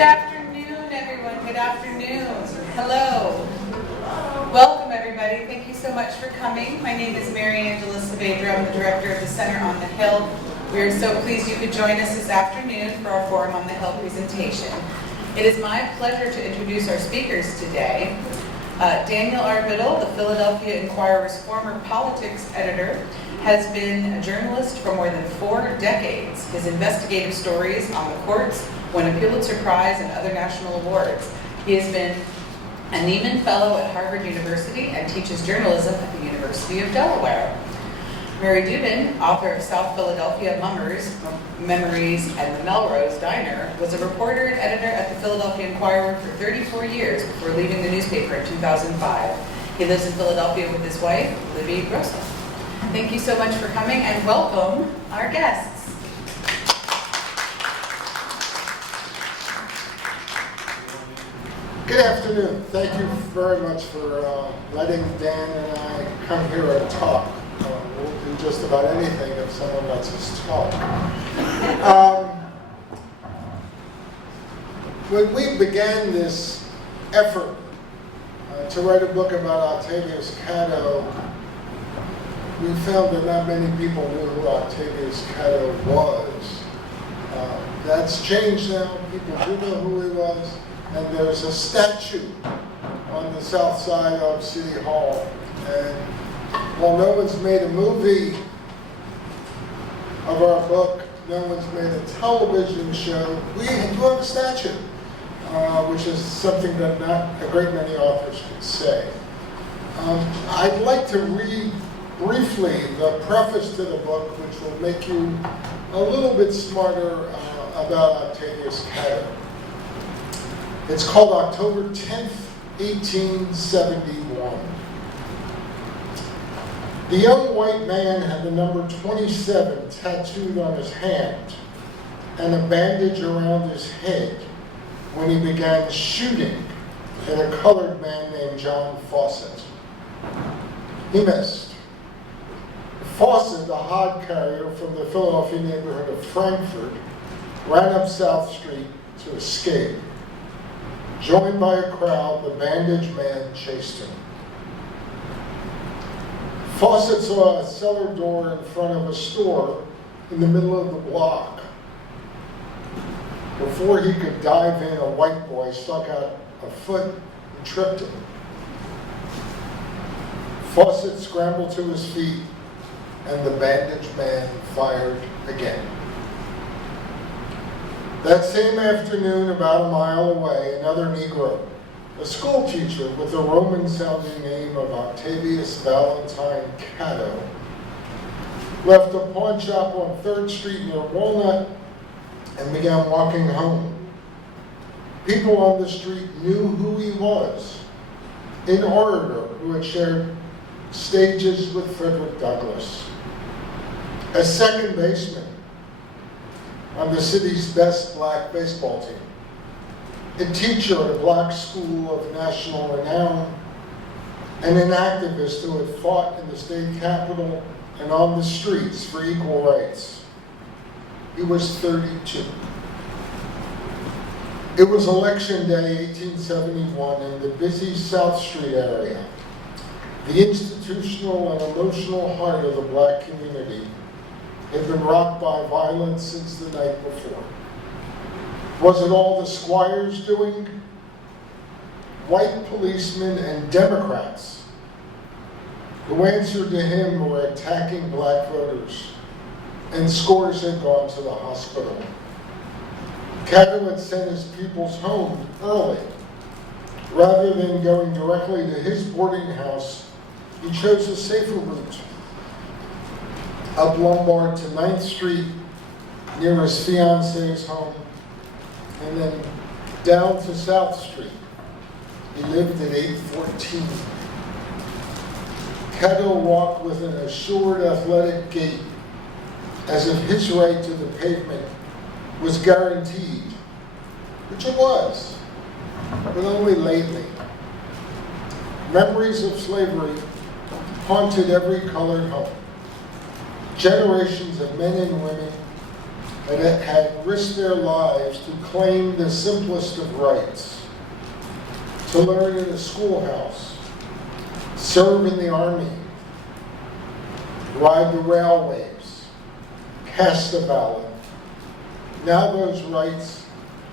Good afternoon, everyone. Good afternoon. Hello. Welcome, everybody. Thank you so much for coming. My name is Mary Angela Saavedra. I'm the director of the Center on the Hill. We are so pleased you could join us this afternoon for our Forum on the Hill presentation. It is my pleasure to introduce our speakers today. Daniel Biddle, the Philadelphia Inquirer's former politics editor, has been a journalist for more than 4 decades. His investigative stories on the courts won a Pulitzer Prize and other national awards. He has been a Nieman Fellow at Harvard University and teaches journalism at the University of Delaware. Mary Dubin, author of South Philadelphia Mummers, Memories, and the Melrose Diner, was a reporter and editor at the Philadelphia Inquirer for 34 years before leaving the newspaper in 2005. He lives in Philadelphia with his wife, Libby Russell. Thank you so much for coming, and welcome our guests. Good afternoon. Thank you very much for letting Dan and I come here and talk. We'll do just about anything if someone lets us talk. When we began this effort to write a book about Octavius Catto, we found that not many people knew who Octavius Catto was. That's changed now. People do know who he was. And there's a statue on the south side of City Hall. And while no one's made a movie of our book, no one's made a television show, we do have a statue, which is something that not a great many authors can say. I'd like to read briefly the preface to the book, which will make you a little bit smarter about Octavius Catto. It's called October 10th, 1871. The young white man had the number 27 tattooed on his hand and a bandage around his head when he began shooting at a colored man named John Fawcett. He missed. Fawcett, a hod carrier from the Philadelphia neighborhood of Frankfurt, ran up South Street to escape. Joined by a crowd, the bandaged man chased him. Fawcett saw a cellar door in front of a store in the middle of the block. Before he could dive in, a white boy stuck out a foot and tripped him. Fawcett scrambled to his feet, and the bandaged man fired again. That same afternoon, about a mile away, another Negro, a school teacher with the Roman-sounding name of Octavius Valentine Catto, left a pawn shop on 3rd Street near Walnut and began walking home. People on the street knew who he was, an orator who had shared stages with Frederick Douglass, a second baseman on the city's best black baseball team, a teacher at a black school of national renown, and an activist who had fought in the state capitol and on the streets for equal rights. He was 32. It was election day 1871 in the busy South Street area, the institutional and emotional heart of the black community had been rocked by violence since the night before. Was it all the squire's doing? White policemen and Democrats who answered to him were attacking black voters, and scores had gone to the hospital. Catto had sent his pupils home early. Rather than going directly to his boarding house, he chose a safer route. Up Lombard to 9th Street, near his fiancee's home, and then down to South Street. He lived at 814. Catto walked with an assured athletic gait, as if his right to the pavement was guaranteed, which it was, but only lately. Memories of slavery haunted every colored home. Generations of men and women that had risked their lives to claim the simplest of rights, to learn in a schoolhouse, serve in the army, ride the railways, cast a ballot. Now those rights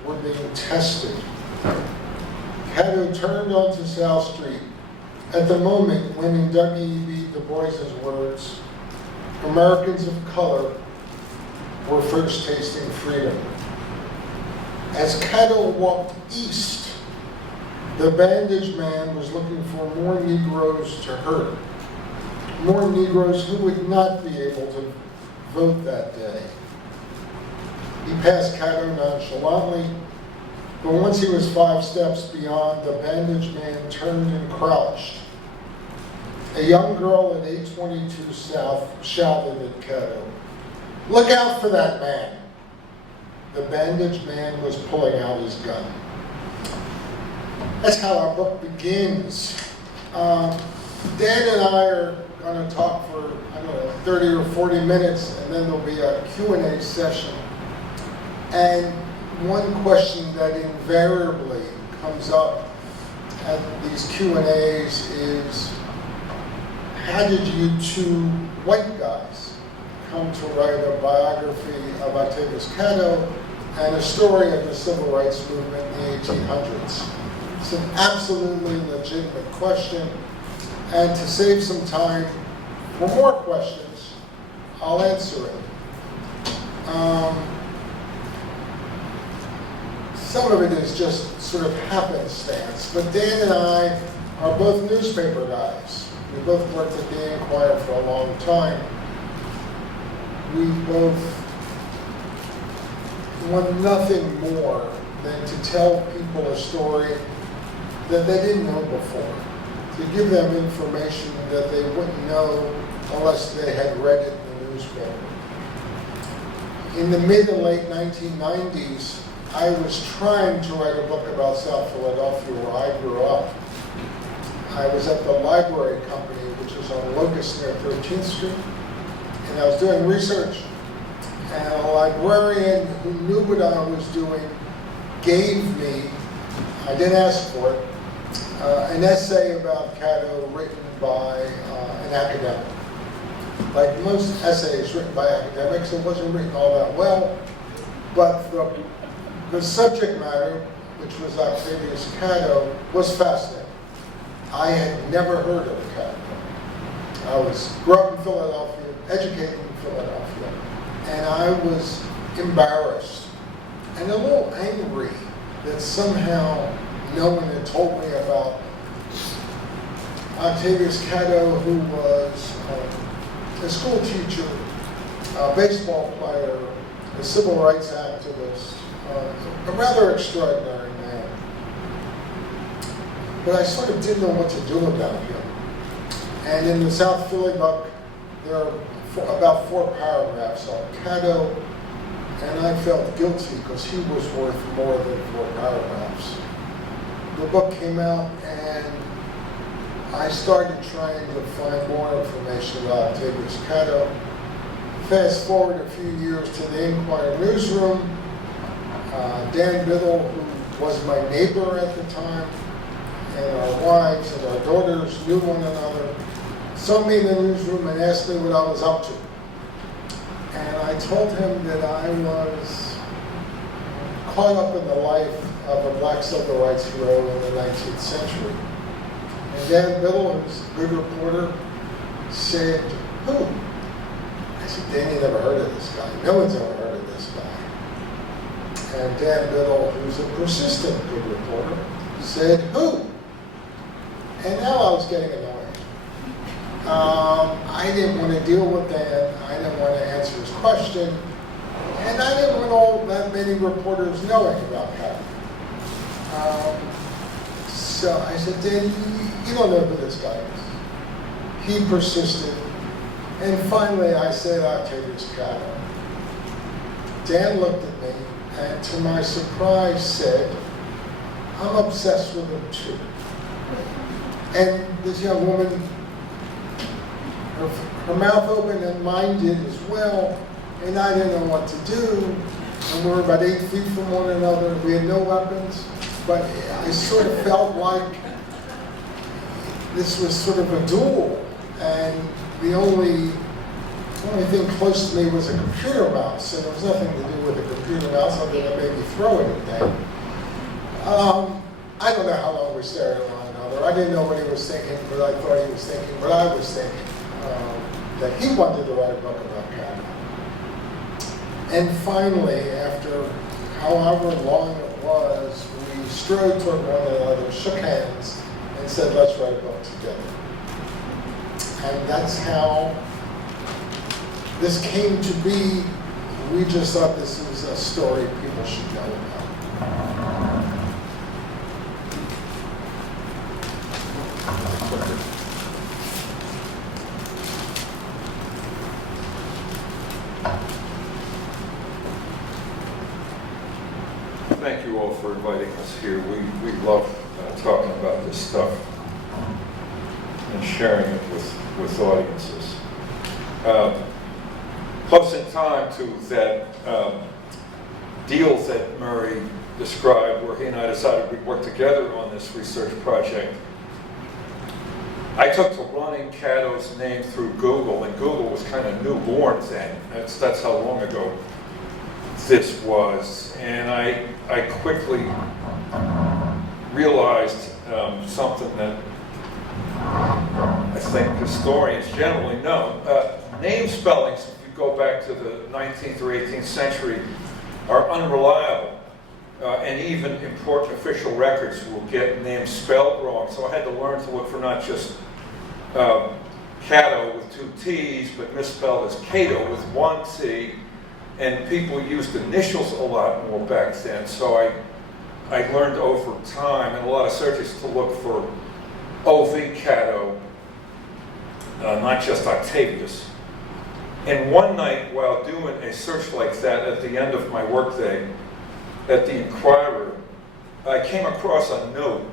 were being tested. Catto turned onto South Street at the moment when, in W.E.B. Du Bois's words, Americans of color were first tasting freedom. As Catto walked east, the bandaged man was looking for more Negroes to hurt, more Negroes who would not be able to vote that day. He passed Catto nonchalantly, but once he was 5 steps beyond, the bandaged man turned and crouched. A young girl at 822 South shouted at Catto, "Look out for that man!" The bandaged man was pulling out his gun. That's how our book begins. Dan and I are going to talk for, 30 or 40 minutes, and then there'll be a Q&A session. And one question that invariably comes up at these Q&As is, how did you two white guys come to write a biography of Octavius Catto and a story of the civil rights movement in the 1800s? It's an absolutely legitimate question, and to save some time for more questions, I'll answer it. Some of it is just sort of happenstance, but Dan and I are both newspaper guys. We both worked at the Enquirer for a long time. We both want nothing more than to tell people a story that they didn't know before, to give them information that they wouldn't know unless they had read it in the newspaper. In the mid and late 1990s, I was trying to write a book about South Philadelphia, where I grew up. I was at the library company, which is on Locust near 13th Street, and I was doing research. And a librarian who knew what I was doing gave me, I didn't ask for it, an essay about Catto written by an academic. Like most essays written by academics, it wasn't written all that well, but the subject matter, which was Octavius Catto, was fascinating. I had never heard of Catto. I grew up in Philadelphia, educated in Philadelphia, and I was embarrassed and a little angry that somehow no one had told me about Octavius Catto, who was a school teacher, a baseball player, a civil rights activist, a rather extraordinary man. But I sort of didn't know what to do about him. And in the South Philly book, there are about 4 paragraphs on Catto, and I felt guilty because he was worth more than 4 paragraphs. The book came out, and I started trying to find more information about Octavius Catto. Fast forward a few years to the Enquirer newsroom. Dan Biddle, who was my neighbor at the time, and our wives and our daughters knew one another, saw me in the newsroom and asked me what I was up to. And I told him that I was caught up in the life of a black civil rights hero in the 19th century. And Dan Biddle, who's a good reporter, said, "Who?" I said, "Dan, you never heard of this guy. No one's ever heard of this guy." And Dan Biddle, who's a persistent good reporter, said, "Who?" And now I was getting annoyed. I didn't want to deal with Dan. I didn't want to answer his question. And I didn't want all that many reporters knowing about Catto. So I said, "Dan, you don't know who this guy is." He persisted. And finally I said, "Octavius Catto." Dan looked at me and, to my surprise, said, "I'm obsessed with him too." And this young woman, her mouth open and mine did as well, and I didn't know what to do. And we were about 8 feet from one another. We had no weapons, but I sort of felt like this was sort of a duel, and the only thing close to me was a computer mouse, and there was nothing to do with a computer mouse other than maybe throw anything. I don't know how long we stared at one another. I didn't know what he was thinking, but I thought he was thinking what I was thinking, that he wanted to write a book about Catto. And finally, after however long it was, we strode toward one another, shook hands, and said, let's write a book together. And that's how this came to be. We just thought this is a story people should know about. Thank you all for inviting us here. We love talking about this stuff and sharing it with audiences. Close in time to that deal that Murray described, where he and I decided we'd work together on this research project, I took to running Catto's name through Google, and Google was kind of newborn then. That's how long ago this was. And I quickly realized something that I think historians generally know. Name spellings, if you go back to the 19th or 18th century, are unreliable. And even important official records will get names spelled wrong. So I had to learn to look for not just Catto with 2 T's, but misspelled as Cato with 1 T. And people used initials a lot more back then. So I learned over time in a lot of searches to look for O.V. Catto, not just Octavius. And one night, while doing a search like that at the end of my workday at the Inquirer, I came across a note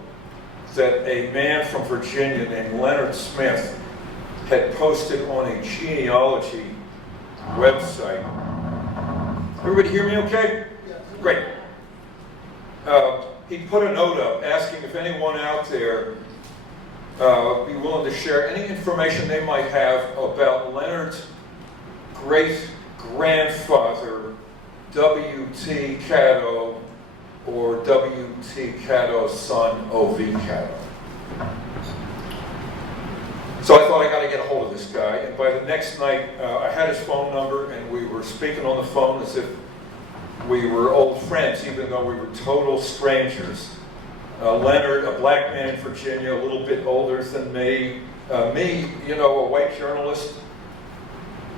that a man from Virginia named Leonard Smith had posted on a genealogy website. Everybody hear me okay? Yeah. Great. He put a note up asking if anyone out there be willing to share any information they might have about Leonard's great-grandfather, W.T. Catto, or W.T. Catto's son, O.V. Catto. So I thought I got to get a hold of this guy, and by the next night, I had his phone number, and we were speaking on the phone as if we were old friends, even though we were total strangers. Leonard, a black man in Virginia, a little bit older than me. Me, a white journalist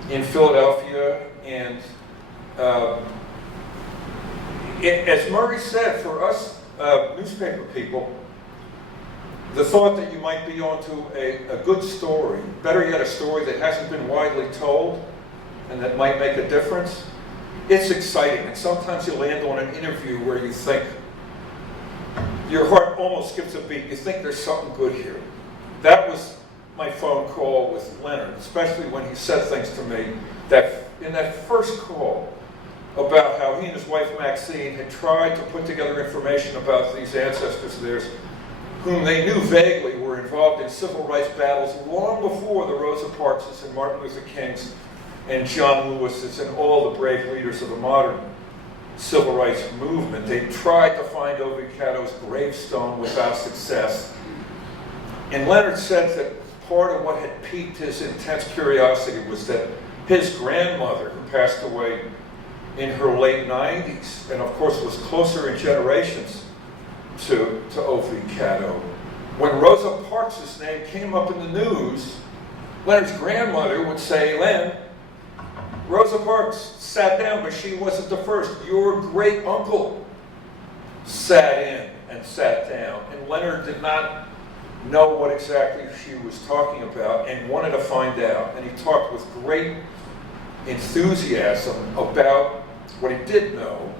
in Philadelphia, and as Murray said, for us newspaper people, the thought that you might be onto a good story, better yet a story that hasn't been widely told and that might make a difference, it's exciting. And sometimes you land on an interview where you think, your heart almost skips a beat. You think there's something good here. That was my phone call with Leonard, especially when he said things to me that in that first call about how he and his wife Maxine had tried to put together information about these ancestors of theirs whom they knew vaguely were involved in civil rights battles long before the Rosa Parks' and Martin Luther King's and John Lewis's and all the brave leaders of the modern civil rights movement. They tried to find O.V. Catto's gravestone without success. And Leonard said that part of what had piqued his intense curiosity was that his grandmother, who passed away in her late 90s, and of course was closer in generations to O.V. Catto, when Rosa Parks' name came up in the news, Leonard's grandmother would say, Len, Rosa Parks sat down, but she wasn't the first. Your great uncle sat in and sat down. And Leonard did not know what exactly she was talking about and wanted to find out. And he talked with great enthusiasm about what he did know.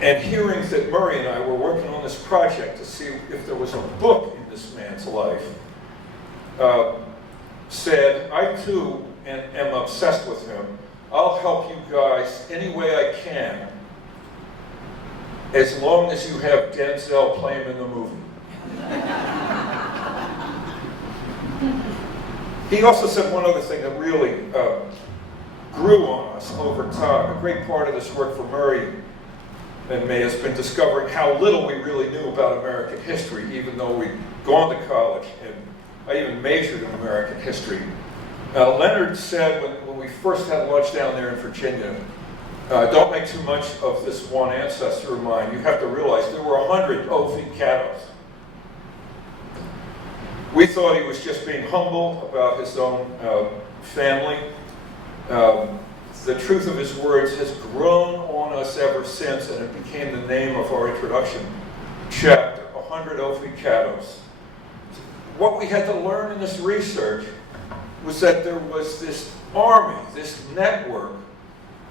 And hearing that Murray and I were working on this project to see if there was a book in this man's life, said, I too am obsessed with him. I'll help you guys any way I can, as long as you have Denzel play him in the movie. He also said one other thing that really grew on us over time. A great part of this work for Murray and me has been discovering how little we really knew about American history, even though we'd gone to college, and I even majored in American history. Leonard said when we first had lunch down there in Virginia, don't make too much of this one ancestor of mine. You have to realize there were 100 O.V. Cattos. We thought he was just being humble about his own family. The truth of his words has grown on us ever since, and it became the name of our introduction chapter, 100 O.V. Cattos. What we had to learn in this research was that there was this army, this network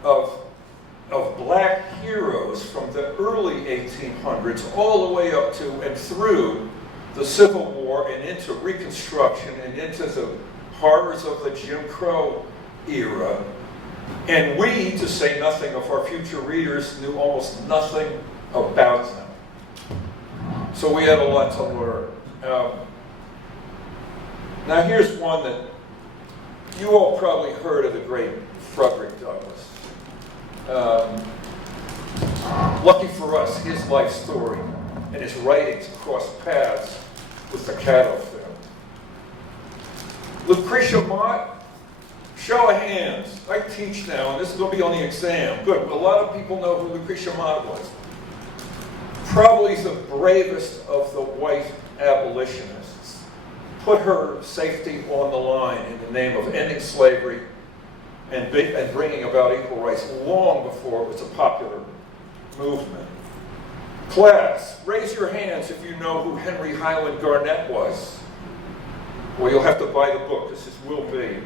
of black heroes from the early 1800s all the way up to and through the Civil War and into Reconstruction and into the horrors of the Jim Crow era. And we, to say nothing of our future readers, knew almost nothing about them. So we had a lot to learn. Now here's one that you all probably heard of, the great Frederick Douglass. Lucky for us, his life story and his writings crossed paths with the Catto family. Lucretia Mott, show of hands. I teach now, and this is going to be on the exam. Good. A lot of people know who Lucretia Mott was. Probably the bravest of the white abolitionists. Put her safety on the line in the name of ending slavery and bringing about equal rights long before it was a popular movement. Class, raise your hands if you know who Henry Highland Garnett was. Well, you'll have to buy the book. This will be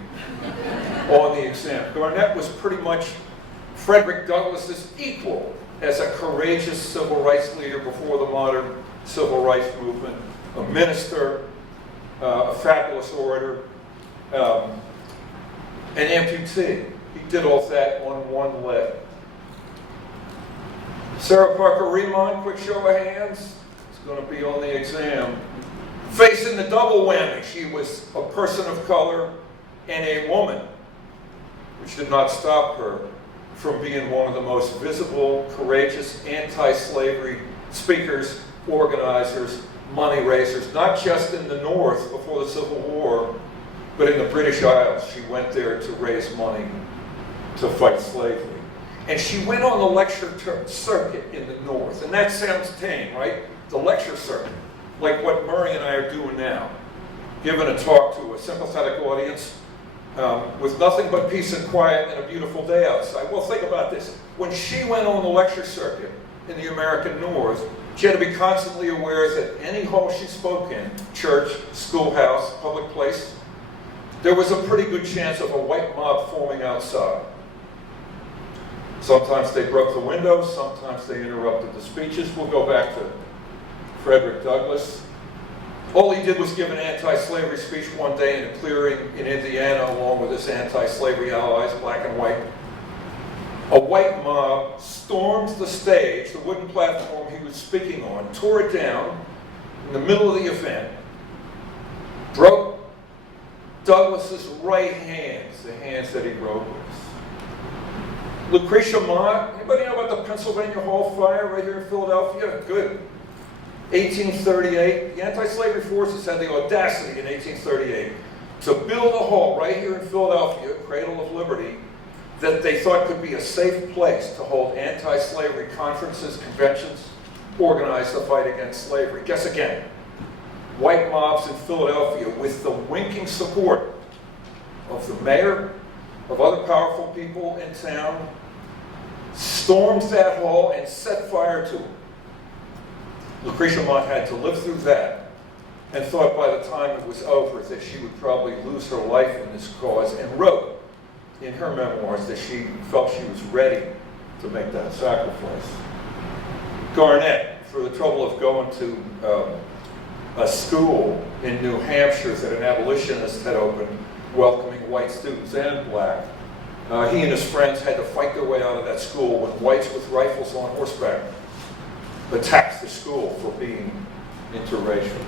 on the exam. Garnett was pretty much Frederick Douglass's equal as a courageous civil rights leader before the modern civil rights movement, a minister, a fabulous orator, an amputee. He did all that on one leg. Sarah Parker Remond, quick show of hands. It's going to be on the exam. Facing the double whammy, she was a person of color and a woman, which did not stop her from being one of the most visible, courageous anti-slavery speakers, organizers, money raisers, not just in the North before the Civil War, but in the British Isles. She went there to raise money to fight slavery. And she went on the lecture circuit in the North. And that sounds tame, right? The lecture circuit, like what Murray and I are doing now, giving a talk to a sympathetic audience with nothing but peace and quiet and a beautiful day outside. Well, think about this. When she went on the lecture circuit in the American North, she had to be constantly aware that any hall she spoke in, church, schoolhouse, public place, there was a pretty good chance of a white mob forming outside. Sometimes they broke the windows, sometimes they interrupted the speeches. We'll go back to Frederick Douglass. All he did was give an anti-slavery speech one day in a clearing in Indiana, along with his anti-slavery allies, black and white. A white mob stormed the stage, the wooden platform he was speaking on, tore it down in the middle of the event, broke Douglass's right hands, the hands that he wrote with. Lucretia Mott, anybody know about the Pennsylvania Hall fire right here in Philadelphia? Good. 1838, the anti-slavery forces had the audacity in 1838 to build a hall right here in Philadelphia, Cradle of Liberty, that they thought could be a safe place to hold anti-slavery conferences, conventions, organized to fight against slavery. Guess again, white mobs in Philadelphia with the winking support of the mayor, of other powerful people in town, stormed that hall and set fire to it. Lucretia Mott had to live through that and thought by the time it was over that she would probably lose her life in this cause, and wrote in her memoirs that she felt she was ready to make that sacrifice. Garnett, for the trouble of going to a school in New Hampshire that an abolitionist had opened, welcoming white students and black, He and his friends had to fight their way out of that school when whites with rifles on horseback attacked the school for being interracial.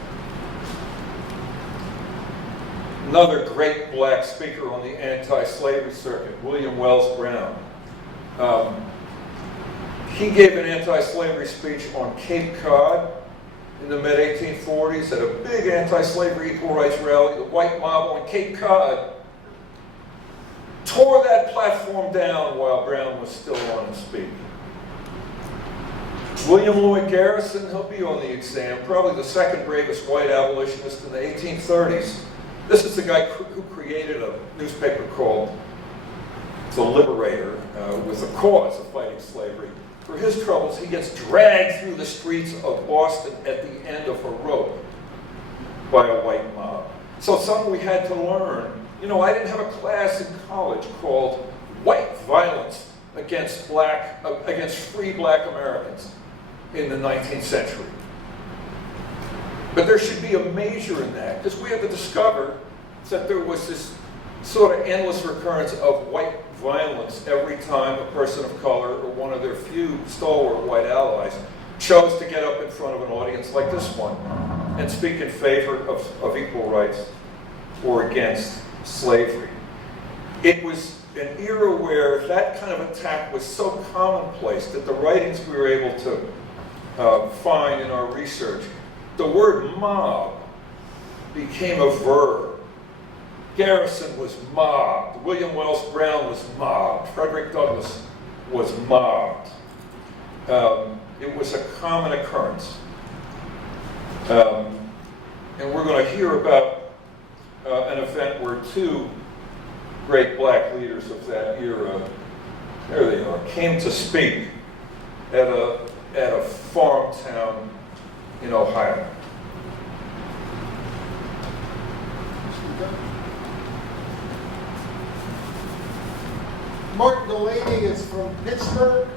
Another great black speaker on the anti-slavery circuit, William Wells Brown. He gave an anti-slavery speech on Cape Cod in the mid-1840s at a big anti-slavery equal rights rally. The white mob on Cape Cod tore that platform down while Brown was still on his speech. William Lloyd Garrison, he'll be on the exam, probably the second bravest white abolitionist in the 1830s. This is the guy who created a newspaper called The Liberator with a cause of fighting slavery. For his troubles, he gets dragged through the streets of Boston at the end of a rope by a white mob. So something we had to learn. You know, I didn't have a class in college called White Violence against free black Americans in the 19th century. But there should be a measure in that, because we had to discover that there was this sort of endless recurrence of white violence every time a person of color or one of their few stalwart white allies chose to get up in front of an audience like this one and speak in favor of equal rights or against slavery. It was an era where that kind of attack was so commonplace that the writings we were able to find in our research, the word mob became a verb. Garrison was mobbed. William Wells Brown was mobbed. Frederick Douglass was mobbed. It was a common occurrence. And we're going to hear about an event where two great black leaders of that era, there they are, came to speak at a farm town in Ohio. Martin Delaney is from Pittsburgh,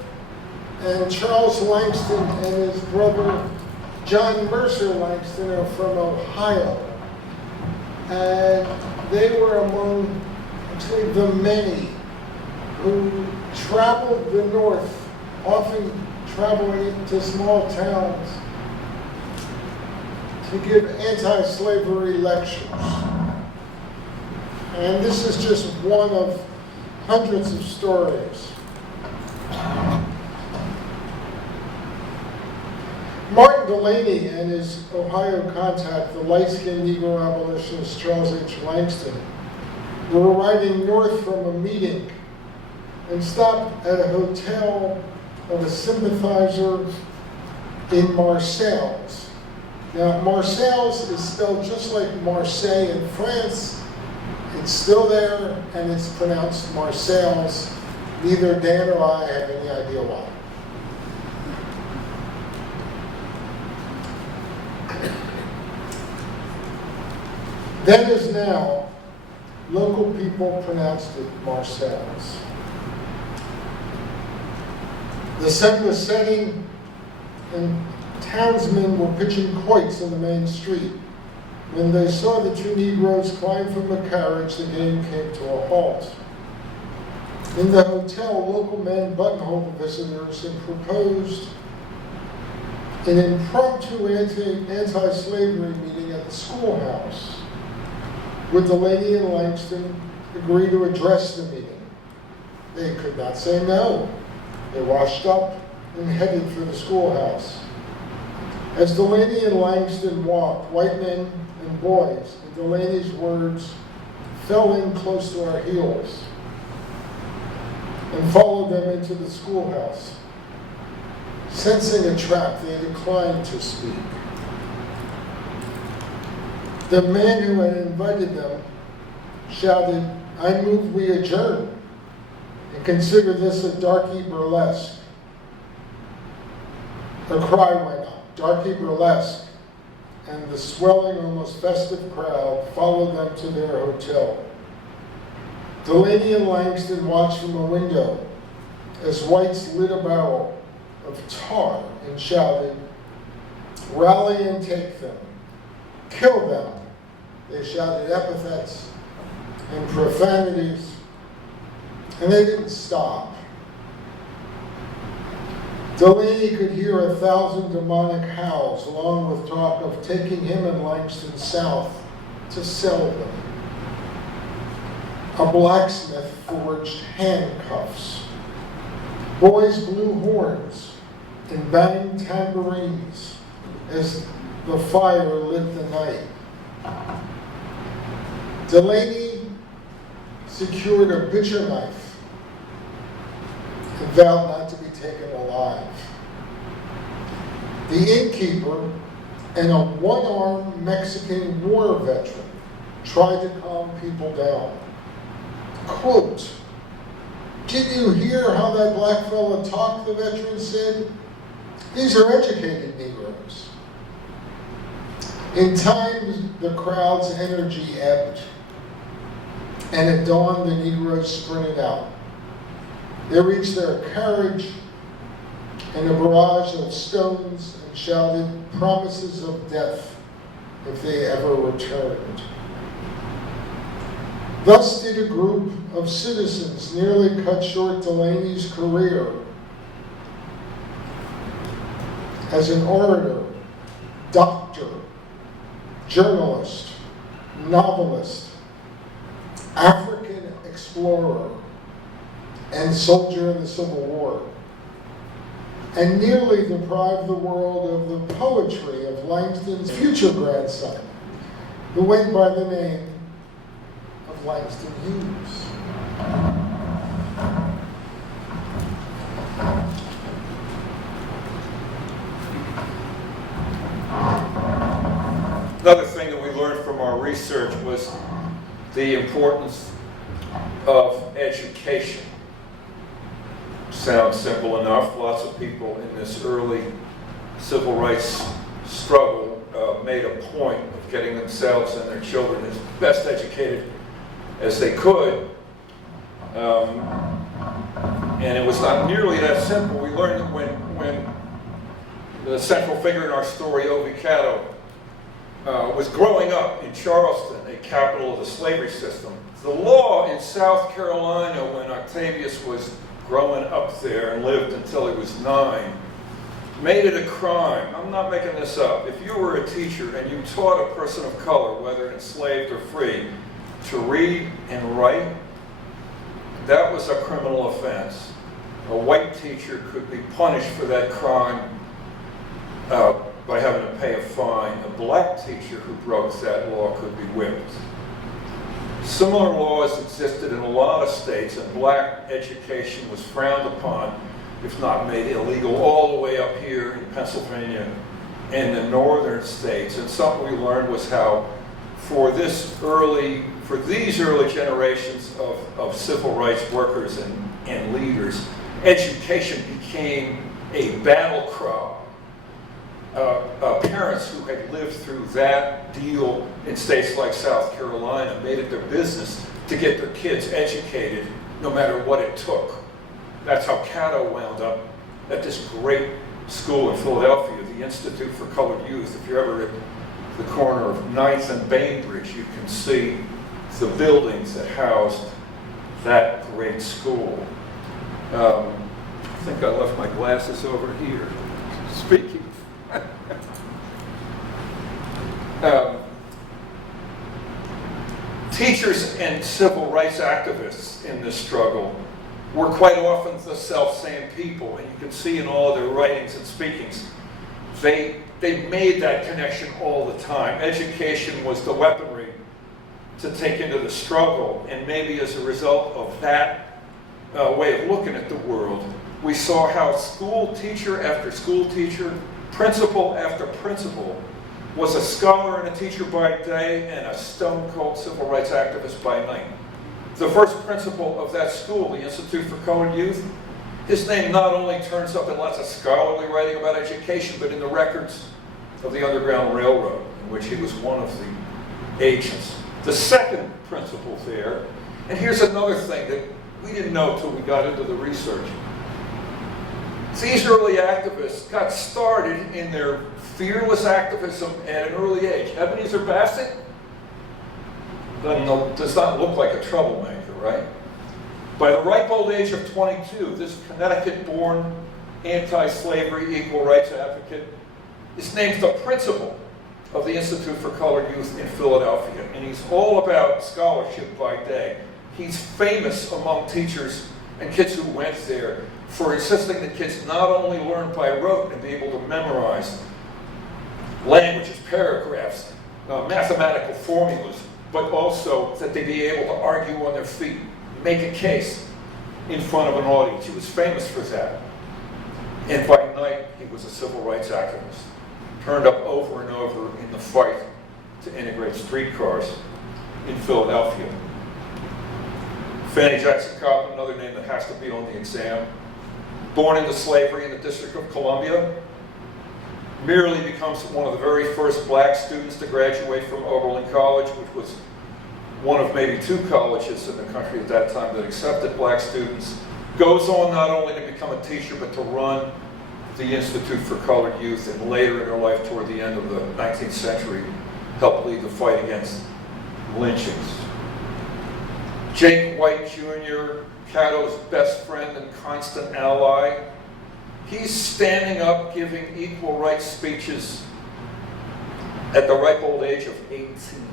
and Charles Langston and his brother John Mercer Langston are from Ohio. And they were among actually the many who traveled the north, often traveling to small towns to give anti-slavery lectures. And this is just one of hundreds of stories. Martin Delaney and his Ohio contact, the light-skinned Negro abolitionist Charles H. Langston, were riding north from a meeting and stopped at a hotel of a sympathizer in Marseilles. Now, Marseilles is spelled just like Marseille in France. It's still there, and it's pronounced Marseilles. Neither Dan or I have any idea why. Then as now, local people pronounced it Marseilles. The sun was setting, and townsmen were pitching quoits in the main street. When they saw the two Negroes climb from the carriage, the game came to a halt. In the hotel, local men buttonholed the visitors and proposed an impromptu anti-slavery meeting at the schoolhouse. Would Delaney and Langston agree to address the meeting? They could not say no. They washed up and headed for the schoolhouse. As Delaney and Langston walked, white men and boys, and Delaney's words fell in close to our heels and followed them into the schoolhouse. Sensing a trap, they declined to speak. The man who had invited them shouted, "I move we adjourn, and consider this a darky burlesque." A cry went up, "Darky burlesque," and the swelling, almost festive crowd followed them to their hotel. Delaney and Langston watched from a window as whites lit a barrel of tar and shouted, "Rally and take them. Kill them." They shouted epithets and profanities And they didn't stop. Delaney could hear 1,000 demonic howls, along with talk of taking him and Langston south to sell them. A blacksmith forged handcuffs. Boys blew horns and banged tambourines as the fire lit the night. Delaney secured a butcher knife and vowed not to be taken alive. The innkeeper and a one-armed Mexican war veteran tried to calm people down. Quote, "Did you hear how that black fella talked?" the veteran said. "These are educated Negroes." In time, the crowd's energy ebbed, and at dawn, the Negroes sprinted out. They reached their carriage in a barrage of stones and shouted promises of death if they ever returned. Thus did a group of citizens nearly cut short Delaney's career as an orator, doctor, journalist, novelist, African explorer, and soldier in the Civil War, and nearly deprived the world of the poetry of Langston's future grandson, who went by the name of Langston Hughes. Another thing that we learned from our research was the importance of education. Sounds simple enough. Lots of people in this early civil rights struggle made a point of getting themselves and their children as best educated as they could. And it was not nearly that simple. We learned that when the central figure in our story, Octavius Catto, was growing up in Charleston, a capital of the slavery system, the law in South Carolina, when Octavius was growing up there and lived until he was 9, made it a crime. I'm not making this up. If you were a teacher and you taught a person of color, whether enslaved or free, to read and write, that was a criminal offense. A white teacher could be punished for that crime by having to pay a fine. A black teacher who broke that law could be whipped. Similar laws existed in a lot of states, and black education was frowned upon, if not made illegal, all the way up here in Pennsylvania and the northern states. And something we learned was how for these early generations of civil rights workers and leaders, education became a battle cry. Parents who had lived through that deal in states like South Carolina made it their business to get their kids educated no matter what it took. That's how Catto wound up at this great school in Philadelphia, the Institute for Colored Youth. If you're ever at the corner of 9th and Bainbridge, you can see the buildings that housed that great school. I think I left my glasses over here. Speaking. Teachers and civil rights activists in this struggle were quite often the self-same people, and you can see in all of their writings and speakings, they made that connection all the time. Education was the weaponry to take into the struggle, and maybe as a result of that way of looking at the world, we saw how school teacher after school teacher, principal after principal, was a scholar and a teacher by day and a stone-cold civil rights activist by night. The first principal of that school, the Institute for Colored Youth, his name not only turns up in lots of scholarly writing about education, but in the records of the Underground Railroad, in which he was one of the agents. The second principal there, and here's another thing that we didn't know until we got into the research. These early activists got started in their fearless activism at an early age. Ebenezer Bassett does not look like a troublemaker, right? By the ripe old age of 22, this Connecticut-born anti-slavery equal rights advocate is named the principal of the Institute for Colored Youth in Philadelphia, and he's all about scholarship by day. He's famous among teachers and kids who went there for insisting that kids not only learn by rote and be able to memorize languages, paragraphs, mathematical formulas, but also that they be able to argue on their feet, make a case in front of an audience. He was famous for that. And by night, he was a civil rights activist, turned up over and over in the fight to integrate streetcars in Philadelphia. Fanny Jackson Cobb, another name that has to be on the exam, born into slavery in the District of Columbia, merely becomes one of the very first black students to graduate from Oberlin College, which was one of maybe 2 colleges in the country at that time that accepted black students. Goes on not only to become a teacher, but to run the Institute for Colored Youth, and later in her life, toward the end of the 19th century, helped lead the fight against lynchings. Jake White Jr., Catto's best friend and constant ally, he's standing up giving equal rights speeches at the ripe old age of 18.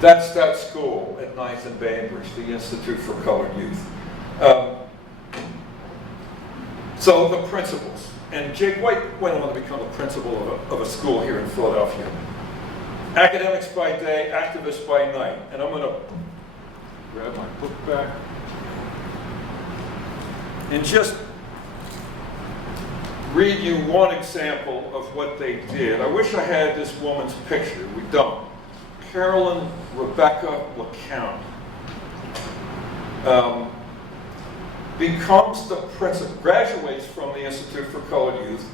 That's that school at 9th and Bainbridge, the Institute for Colored Youth. So the principals, and Jake White went on to become a principal of a school here in Philadelphia. Academics by day, activists by night. And I'm going to grab my book back and just read you one example of what they did. I wish I had this woman's picture. We don't. Carolyn Rebecca LeCount becomes the principal, graduates from the Institute for Colored Youth,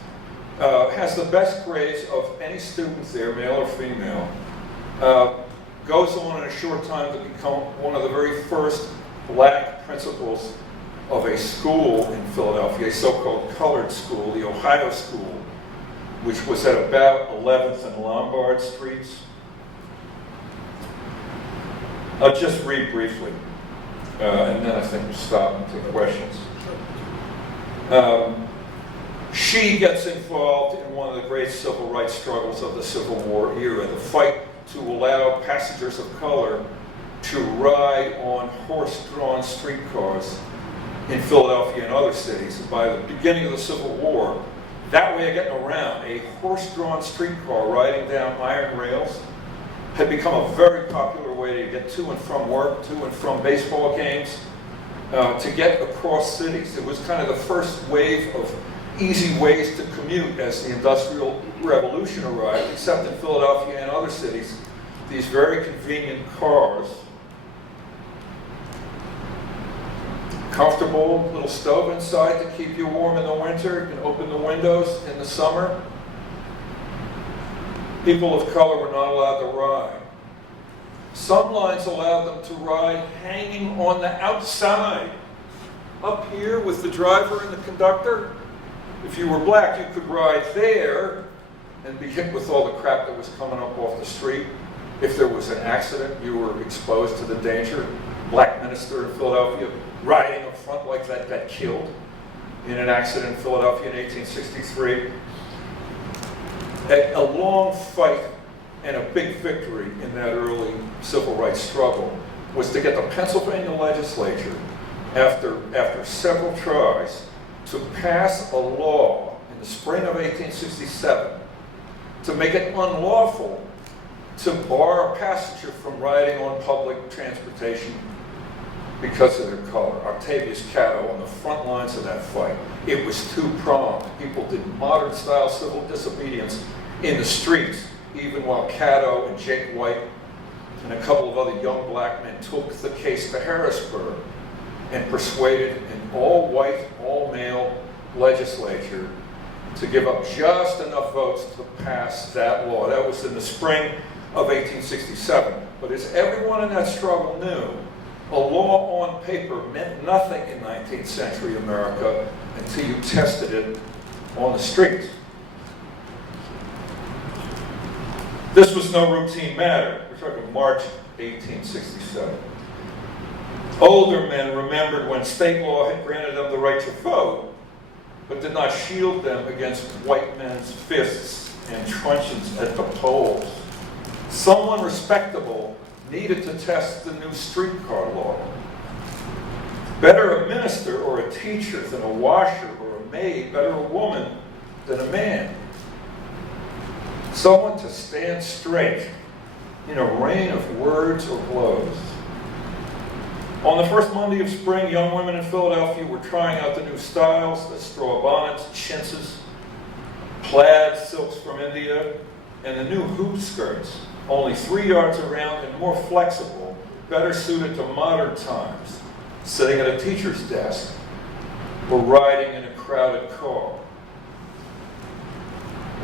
has the best grades of any student there, male or female, goes on in a short time to become one of the very first black principals of a school in Philadelphia, a so-called colored school, the Ohio School, which was at about 11th and Lombard Streets. I'll just read briefly, and then I think we'll stop and take questions. She gets involved in one of the great civil rights struggles of the Civil War era, the fight to allow passengers of color to ride on horse-drawn streetcars in Philadelphia and other cities. And by the beginning of the Civil War, that way of getting around, a horse-drawn streetcar riding down iron rails, had become a very popular way to get to and from work, to and from baseball games, to get across cities. It was kind of the first wave of easy ways to commute as the Industrial Revolution arrived, except in Philadelphia and other cities, these very convenient cars, comfortable little stove inside to keep you warm in the winter, you can open the windows in the summer. People of color were not allowed to ride. Some lines allowed them to ride hanging on the outside, up here with the driver and the conductor. If you were black, you could ride there and be hit with all the crap that was coming up off the street. If there was an accident, you were exposed to the danger. Black minister in Philadelphia riding up front like that got killed in an accident in Philadelphia in 1863. A long fight and a big victory in that early civil rights struggle was to get the Pennsylvania legislature, after several tries, to pass a law in the spring of 1867 to make it unlawful to bar a passenger from riding on public transportation because of their color. Octavius Catto on the front lines of that fight. It was two-pronged. People did modern-style civil disobedience in the streets, even while Catto and Jake White and a couple of other young black men took the case to Harrisburg and persuaded an all-white, all-male legislature to give up just enough votes to pass that law. That was in the spring of 1867. But as everyone in that struggle knew, a law on paper meant nothing in 19th century America until you tested it on the streets. This was no routine matter. We're talking March 1867. Older men remembered when state law had granted them the right to vote, but did not shield them against white men's fists and truncheons at the polls. Someone respectable needed to test the new streetcar law. Better a minister or a teacher than a washer or a maid, better a woman than a man. Someone to stand straight in a rain of words or blows. On the first Monday of spring, young women in Philadelphia were trying out the new styles, the straw bonnets, chintzes, plaid silks from India, and the new hoop skirts, only 3 yards around and more flexible, better suited to modern times, sitting at a teacher's desk or riding in a crowded car.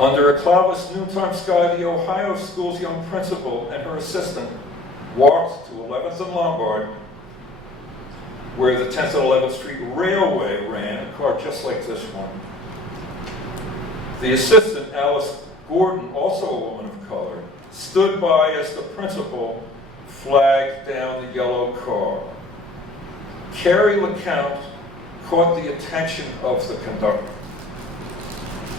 Under a cloudless noontime sky, the Ohio school's young principal and her assistant walked to 11th and Lombard, where the 10th and 11th Street Railway ran, a car just like this one. The assistant, Alice Gordon, also a woman of color, stood by as the principal flagged down the yellow car. Carrie LeCount caught the attention of the conductor.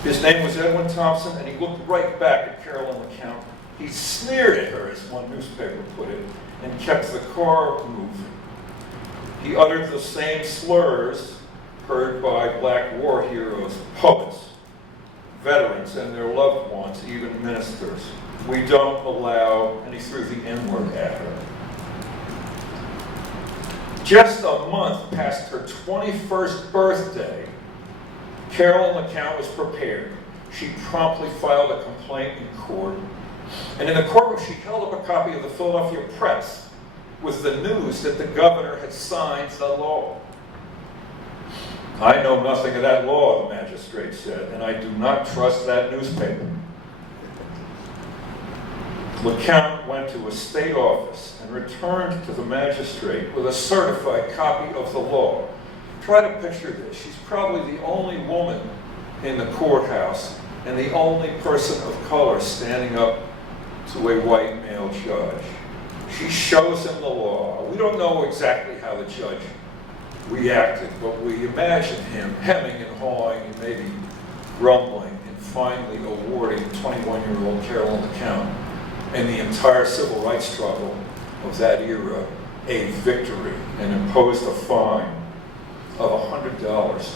His name was Edwin Thompson, and he looked right back at Carolyn LeCount. He sneered at her, as one newspaper put it, and kept the car moving. He uttered the same slurs heard by black war heroes, poets, veterans, and their loved ones, even ministers. We don't allow, and he threw the N-word at her. Just a month past her 21st birthday, Carolyn LeCount was prepared. She promptly filed a complaint in court. And in the courtroom, she held up a copy of the Philadelphia Press with the news that the governor had signed the law. I know nothing of that law, the magistrate said, and I do not trust that newspaper. LeCount went to a state office and returned to the magistrate with a certified copy of the law. Try to picture this. She's probably the only woman in the courthouse and the only person of color standing up to a white male judge. She shows him the law. We don't know exactly how the judge reacted, but we imagine him hemming and hawing and maybe grumbling and finally awarding 21-year-old Carolyn LeCount and the entire civil rights struggle of that era a victory and imposed a fine of $100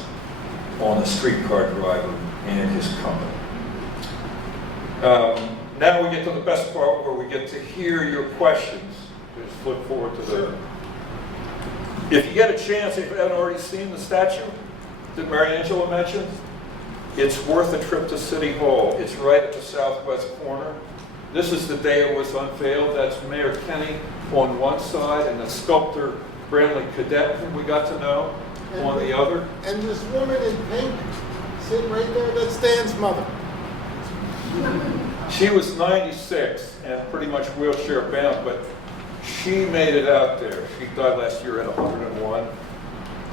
on the streetcar driver and his company. Now we get to the best part where we get to hear your questions. Just flip forward to the... If you get a chance, if you haven't already seen the statue that Mary Angela mentioned, it's worth a trip to City Hall. It's right at the southwest corner. This is the day it was unveiled. That's Mayor Kenny on one side and the sculptor Brantley Cadet, who we got to know, on the other. And this woman in pink sitting right there, that's Dan's mother. She was 96 and pretty much wheelchair bound, but she made it out there. She died last year at 101.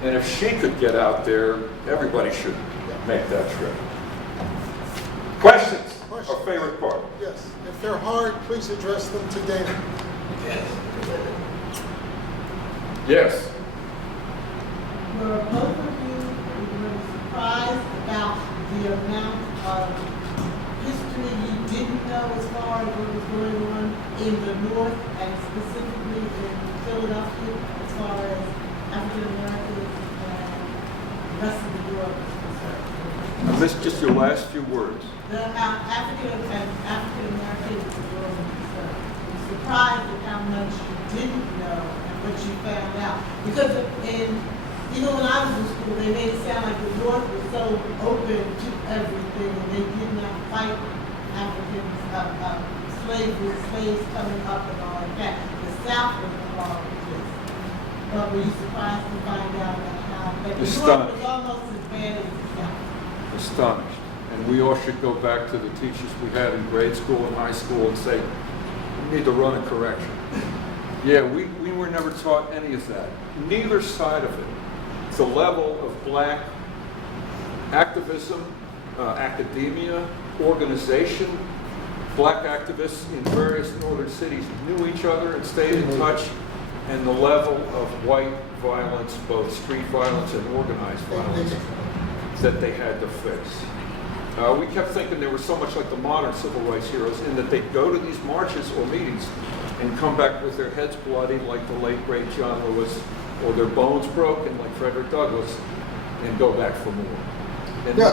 And if she could get out there, everybody should make that trip. Questions? Our favorite part. Yes. If they're hard, please address them to Dana. Yes. Were both of you surprised about the amount of history you didn't know as far as what was going on in the North and specifically in Philadelphia as far as African Americans and the rest of the world is concerned? I missed just your last few words. The African Americans in the world is concerned. You're surprised at how much you didn't know and what you found out. Because when I was in school, they made it sound like the North was so open to everything and they did not fight Africans, slaves coming up and all like that. The South was a horrible place. But were you surprised to find out that the North was almost as bad as the South? Astonished. And we all should go back to the teachers we had in grade school and high school and say, we need to run a correction. Yeah, we were never taught any of that. Neither side of it. The level of black activism, academia, organization, black activists in various northern cities knew each other and stayed in touch. and the level of white violence, both street violence and organized violence, that they had to face. We kept thinking they were so much like the modern civil rights heroes in that they'd go to these marches or meetings and come back with their heads bloody like the late great John Lewis, or their bones broken like Frederick Douglass, and go back for more. And Yeah.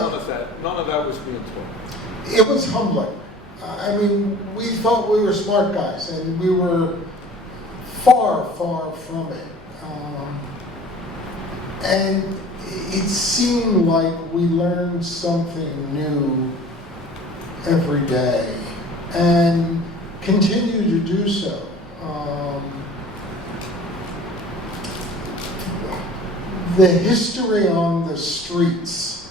none of that was being taught. It was humbling. I mean, we thought we were smart guys, and we were far, far from it. And it seemed like we learned something new every day, and continue to do so. The history on the streets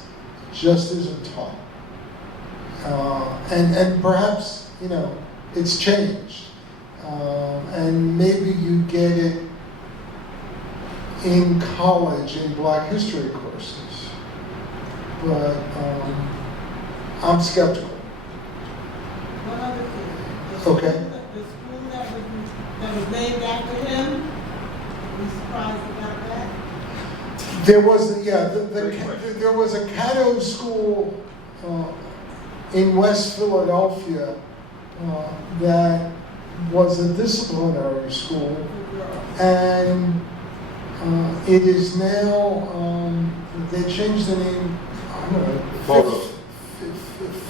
just isn't taught. And perhaps, it's changed. And maybe you get it in college in Black history courses. But I'm skeptical. One other thing. Okay. The school that was named after him, are you surprised about that? There was, there was a Catto school in West Philadelphia that was a disciplinary school, and it is now, they changed the name, I don't know,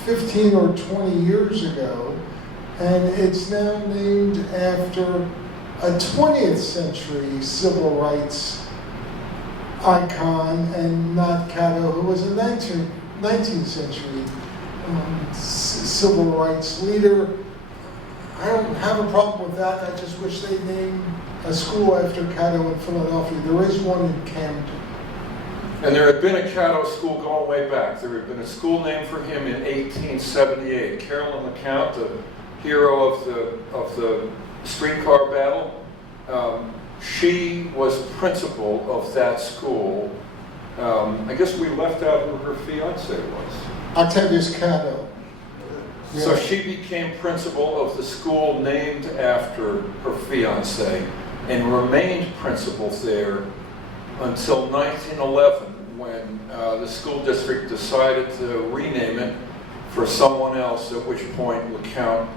15 or 20 years ago, and it's now named after a 20th century civil rights icon, and not Catto, who was a 19th century civil rights leader. I don't have a problem with that. I just wish they'd named a school after Catto in Philadelphia. There is one in Camden. And there had been a Catto school going way back. There had been a school named for him in 1878. Carolyn LeCount, the hero of the streetcar battle, she was principal of that school. I guess we left out who her fiance was. Octavius Catto. Yeah. So she became principal of the school named after her fiance and remained principal there until 1911, when the school district decided to rename it for someone else, at which point LeCount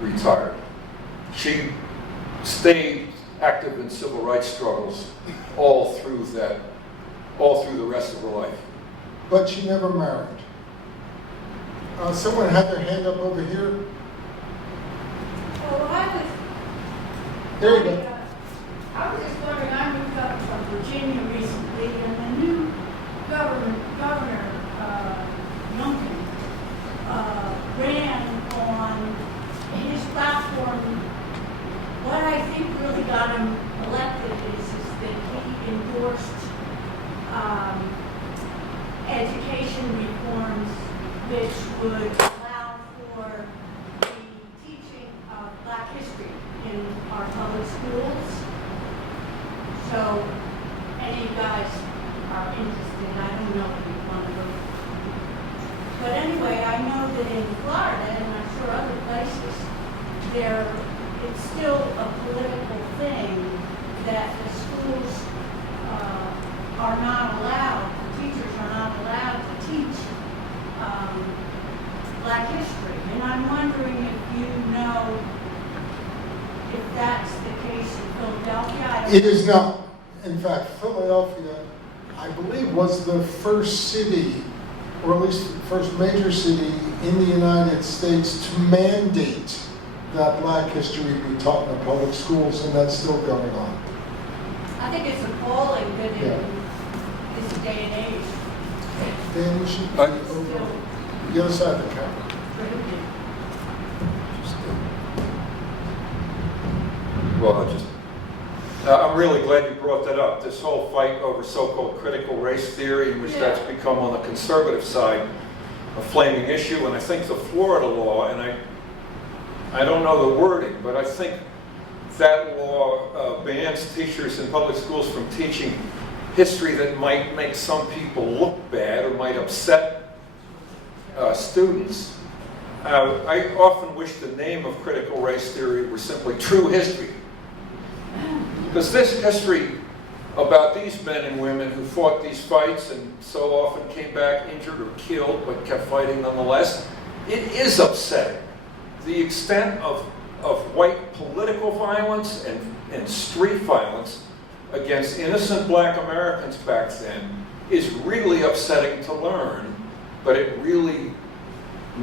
retired. She stayed active in civil rights struggles all through the rest of her life. But she never married. Someone had their hand up over here. Well, There you go. I was just wondering, I moved up from Virginia recently, and the new governor, Youngkin, ran on his platform. What I think really got him elected is that he endorsed education reforms which would allow for the teaching of Black history in our public schools. So, any of you guys are interested, I don't know if you want to vote. But anyway, I know that in Florida, and I'm sure other places, it's still a political thing that the schools are not allowed, the teachers are not allowed to teach Black history. And I'm wondering if you know if that's the case in Philadelphia. It is not. In fact, Philadelphia, I believe, was the first city, or at least the first major city in the United States to mandate that Black history be taught in the public schools, and that's still going on. I think it's appalling that in this day and age, Dan, we should I- it's still the other side of the camera. prohibited. Well, I'm really glad you brought that up. This whole fight over so-called critical race theory, in which that's become on the conservative side a flaming issue, and I think the Florida law, and I don't know the wording, but I think that law bans teachers in public schools from teaching history that might make some people look bad or might upset students. I often wish the name of critical race theory were simply true history. Because this history about these men and women who fought these fights and so often came back injured or killed but kept fighting nonetheless, it is upsetting. The extent of white political violence and street violence against innocent black Americans back then is really upsetting to learn, but it really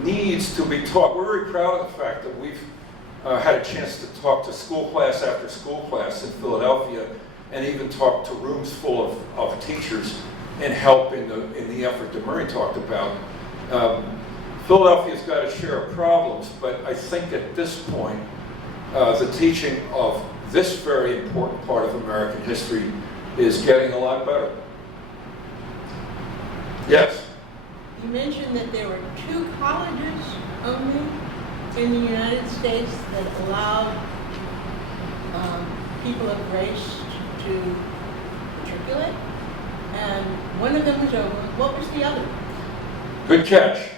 needs to be taught. We're very proud of the fact that we've had a chance to talk to school class after school class in Philadelphia, and even talk to rooms full of teachers and help in the effort that Murray talked about. Philadelphia's got its share of problems, but I think at this point, the teaching of this very important part of American history is getting a lot better. Yes? You mentioned that there were 2 colleges only in the United States that allowed people of race to matriculate, and one of them was over. What was the other? Good catch.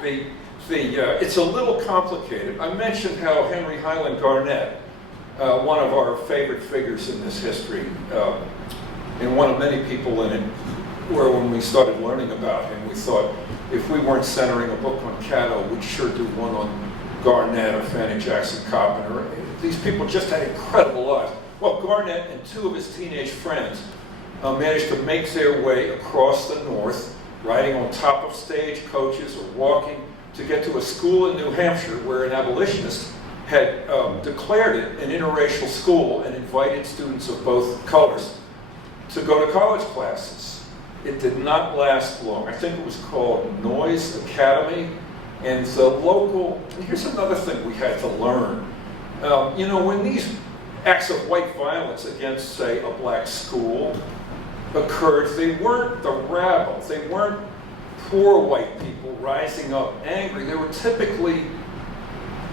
It's a little complicated. I mentioned how Henry Highland Garnett, one of our favorite figures in this history, and one of many people in it, where when we started learning about him, we thought if we weren't centering a book on Catto, we'd sure do one on Garnett or Fanny Jackson Coppin. These people just had incredible lives. Well, Garnett and 2 of his teenage friends managed to make their way across the North, riding on top of stagecoaches or walking to get to a school in New Hampshire where an abolitionist had declared it an interracial school and invited students of both colors to go to college classes. It did not last long. I think it was called Noyes Academy. And the local, and here's another thing we had to learn. When these acts of white violence against, say, a black school occurred, they weren't the rabble. They weren't poor white people rising up angry. They were typically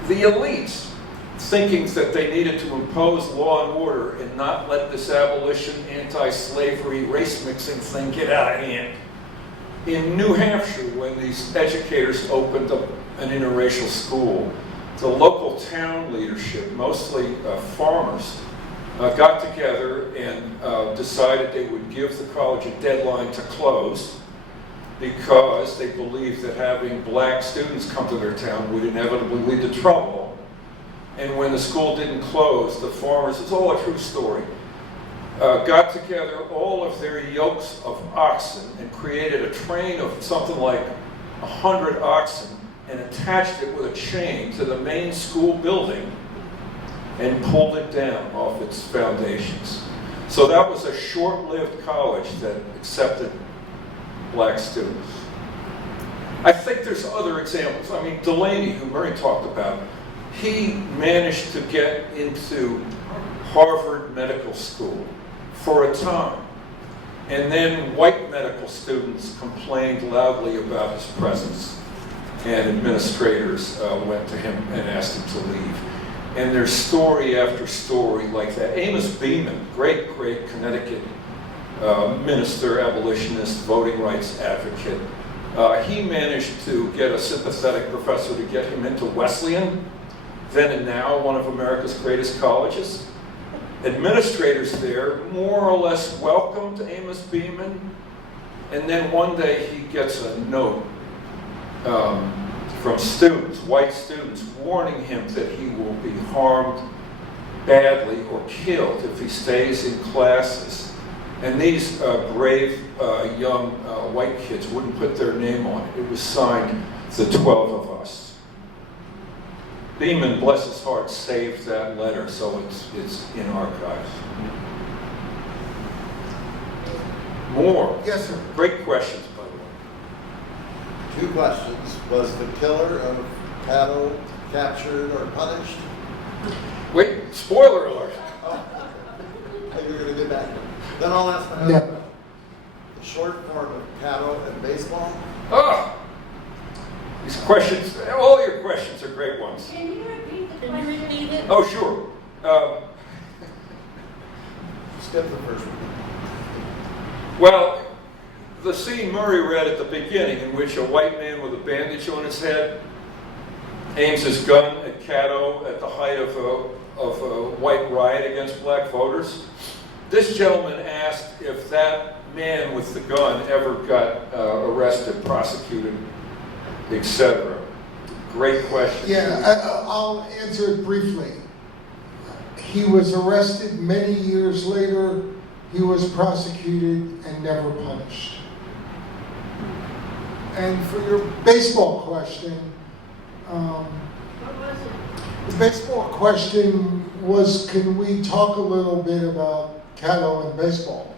the elites thinking that they needed to impose law and order and not let this abolition, anti-slavery, race-mixing thing get out of hand. In New Hampshire, when these educators opened up an interracial school, the local town leadership, mostly farmers, got together and decided they would give the college a deadline to close because they believed that having black students come to their town would inevitably lead to trouble. And when the school didn't close, the farmers, it's all a true story, got together all of their yokes of oxen and created a train of something like 100 oxen and attached it with a chain to the main school building and pulled it down off its foundations. So that was a short-lived college that accepted black students. I think there's other examples. I mean, Delaney, who Murray talked about, he managed to get into Harvard Medical School for a time. And then white medical students complained loudly about his presence, and administrators went to him and asked him to leave. And there's story after story like that. Amos Beeman, great Connecticut minister, abolitionist, voting rights advocate, he managed to get a sympathetic professor to get him into Wesleyan, then and now one of America's greatest colleges. Administrators there more or less welcomed Amos Beeman, and then one day he gets a note from students, white students, warning him that he will be harmed badly or killed if he stays in classes. And these brave young white kids wouldn't put their name on it. It was signed, "The 12 of Us." Beeman, bless his heart, saved that letter, so it's in archives. More. Yes, sir. Great questions, by the way. 2 questions. Was the killer of Catto captured or punished? Wait, spoiler alert. Oh, you're going to get back. Then I'll ask my Yeah. husband. The short form of Catto and baseball? Ah, these questions, all your questions are great ones. Can you repeat the Can you question? repeat it? Oh, sure. Skip the first one. Well, the scene Murray read at the beginning, in which a white man with a bandage on his head aims his gun at Catto at the height of of a white riot against black voters. This gentleman asked if that man with the gun ever got arrested, prosecuted, etc. Great question. Yeah, I'll answer it briefly. He was arrested many years later. He was prosecuted and never punished. And for your baseball question, What was it? the baseball question was, can we talk a little bit about Catto and baseball?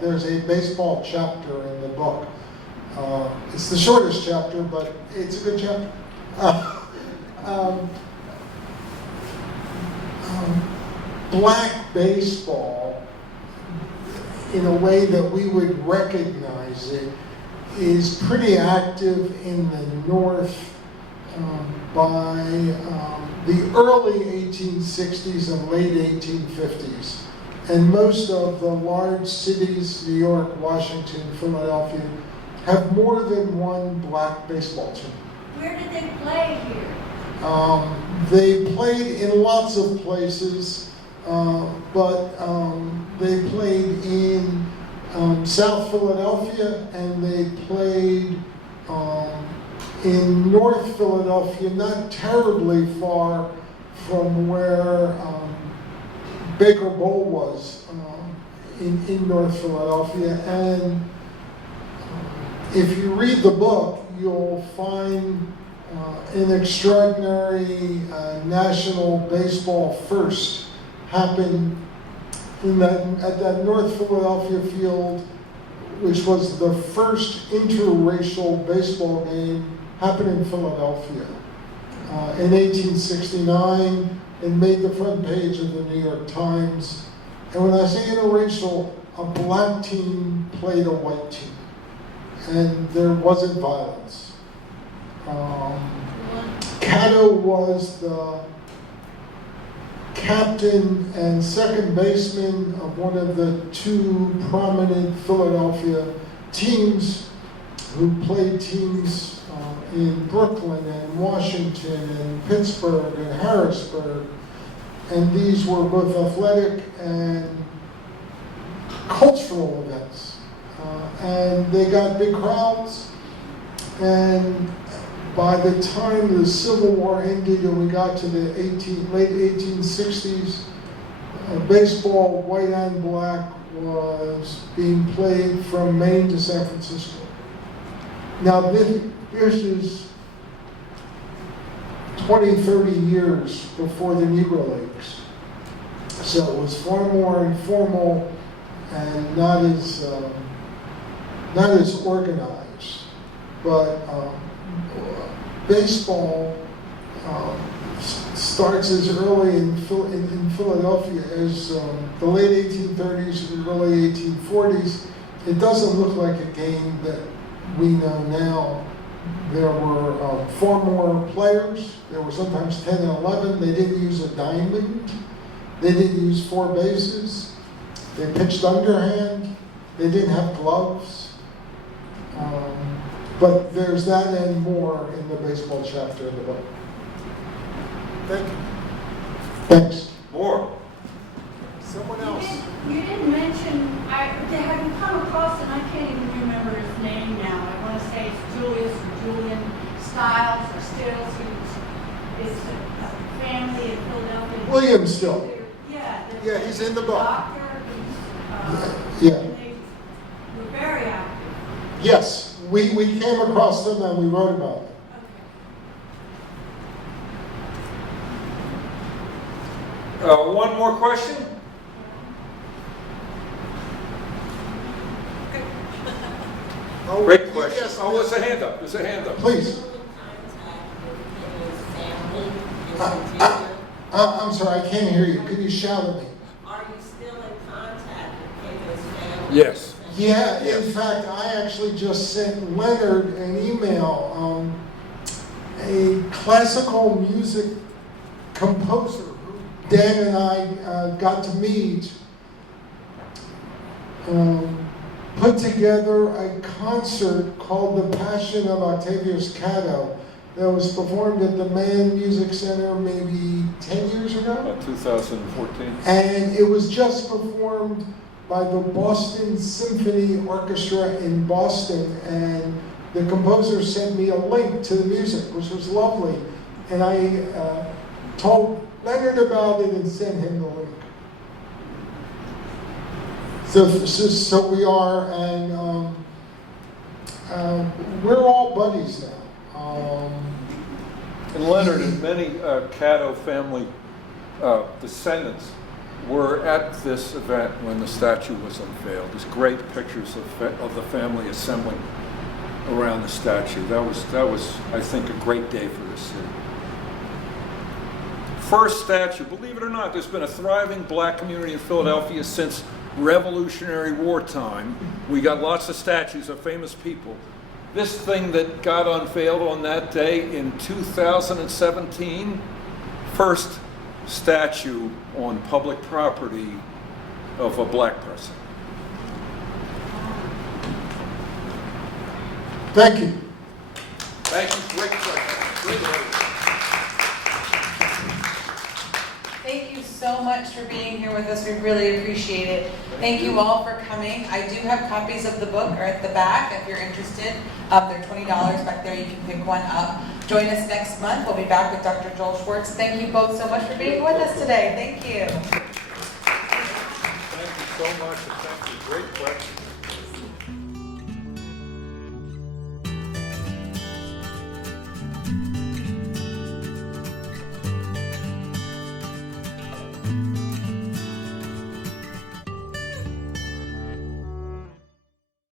There's a baseball chapter in the book. It's the shortest chapter, but it's a good chapter. Black baseball, in a way that we would recognize it, is pretty active in the North by the early 1860s and late 1850s. And most of the large cities, New York, Washington, Philadelphia, have more than one black baseball team. Where did they play here? They played in lots of places, but they played in South Philadelphia, and they played in North Philadelphia, not terribly far from where Baker Bowl was in North Philadelphia. And if you read the book, you'll find an extraordinary national baseball first happen at that North Philadelphia field, which was the first interracial baseball game, happened in Philadelphia in 1869. It made the front page of the New York Times. And when I say interracial, a black team played a white team, and there wasn't violence. Catto was the captain and second baseman of one of the two prominent Philadelphia teams, who played teams in Brooklyn and Washington and Pittsburgh and Harrisburg. And these were both athletic and cultural events. And they got big crowds. And by the time the Civil War ended and we got to the late 1860s, baseball, white and black, was being played from Maine to San Francisco. Now this is 20, 30 years before the Negro Leagues. So it was far more informal and not as organized. But baseball starts as early in Philadelphia as the late 1830s and early 1840s. It doesn't look like a game that we know now. There were far more players. There were sometimes 10 and 11. They didn't use a diamond. They didn't use four bases. They pitched underhand. They didn't have gloves. But there's that and more in the baseball chapter of the book. Thank you. Thanks. More. Someone else. You didn't mention, have you come across, and I can't even remember his name now. I want to say it's Julius or Julian Stiles or Stills. It's a family in Philadelphia. William Still. Yeah, he's in the book. Doctor, Yeah. and they were very active. Yes, we came across them and we wrote about them. One more question? Oh, Great question. yes, Oh, there's a hand up. There's a hand up. Please. I'm sorry, I can't hear you. Can you shout at me? Are you still in contact with his family? Yes. Yeah, Yes. in fact, I actually just sent Leonard an email. A classical music composer who Dan and I got to meet put together a concert called The Passion of Octavius Catto that was performed at the Mann Music Center maybe 10 years ago. 2014. And it was just performed by the Boston Symphony Orchestra in Boston. And the composer sent me a link to the music, which was lovely. And I told Leonard about it and sent him the link. So we are, and we're all buddies now. And Leonard and many Catto family descendants were at this event when the statue was unveiled. There's great pictures of the family assembling around the statue. That was, I think, a great day for this city. First statue, believe it or not, there's been a thriving black community in Philadelphia since Revolutionary War time. We got lots of statues of famous people. This thing that got unveiled on that day in 2017, first statue on public property of a black person. Thank you. Thank you. Great question. Great question. Thank you so much for being here with us. We really appreciate it. Thank you all for coming. I do have copies of the book are at the back if you're interested. They're $20 back there. You can pick one up. Join us next month. We'll be back with Dr. Joel Schwartz. Thank you both so much for being with us today. Thank you. Thank you so much, and thank you. Great question.